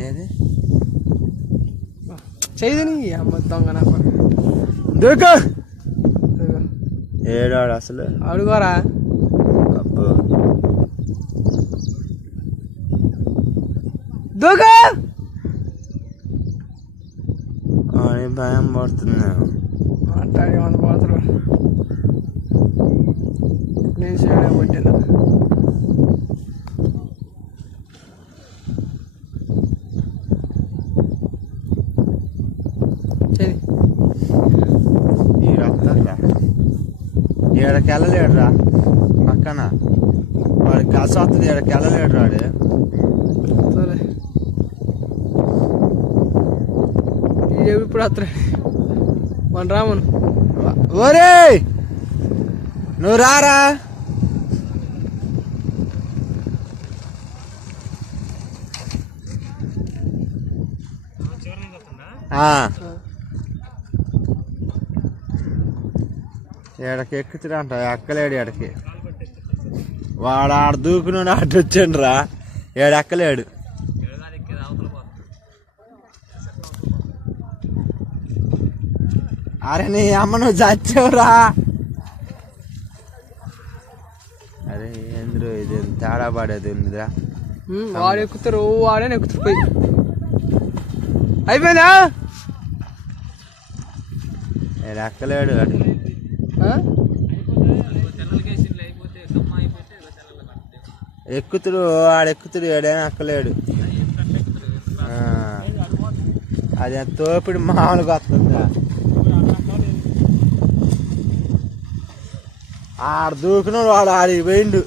ఏది చేయదని అమ్మ దొంగ నాకు దూకు ఏడాడు అసలు అడుగోరా అబ్బో దూకు అని భయం పడుతుంది మాట్లాడి వంద పోతారు నేను చేయడం కొట్టాను ఏడకి వెళ్ళలేడురా పక్కన వాడికి కస వస్తుంది ఏడకి వెళ్ళలేడు రాడు సరే ఇప్పుడు వస్తాడు మన రామును ఓరే నువ్వు రారా ఏడకి ఎక్కుతుడంట ఎక్కలేడు ఏడకి వాడు ఆడ దూకును ఆట వచ్చాడు రా ఏడు ఎక్కలేడు అరే నీ అమ్మ నువ్వు చచ్చావురా అరే ఎందులో ఇది తేడా పడేది ఉందిరా వాడు ఎక్కుతారు వాడే ఎక్కుతారు పోయి అయిపోయిందా ఏడు ఎక్కలేడు వాడు ఎక్కుతుడు ఆడెక్కుతుడు ఏడైనా ఎక్కలేడు అది తోపిడి మామూలుగా వస్తుందా ఆడ దూకినాడు వాడు ఆడికి పోయిండు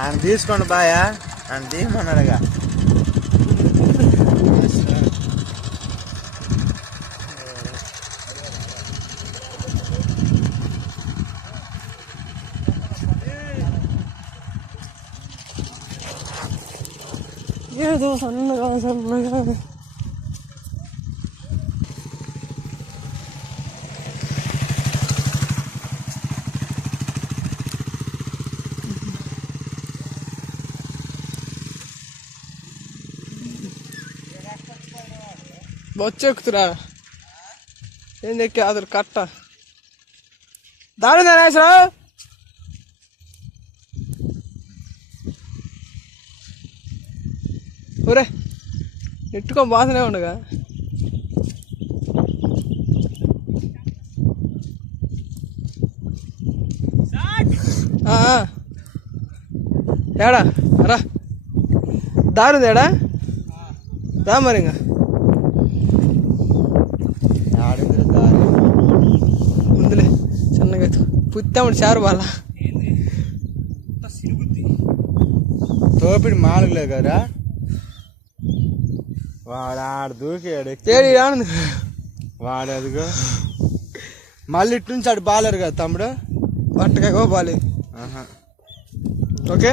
ఆయన తీసుకోండి బాయా ఆయన తీయమన్నాడుగా ఏదో సన్నగా సన్నగా బొచ్చెక్కుతురా ఏం దక్కి అసలు కట్ట దాడి నానేసరా ఒరే నెట్టుకో బాగానే ఉండగా ఏడా రా దారుంది ఏడా రా మరి ఇంకా ముందులే చిన్నగా పుత్తాముడు చారు వాళ్ళ తోపిడి మాలుగులే కదరా వాడు ఆడ దూకాడు వాడు అదిగో మళ్ళీ ఇటు నుంచి ఆడు బాలేరు కదా తమ్ముడు పట్టగా బాలేదు ఓకే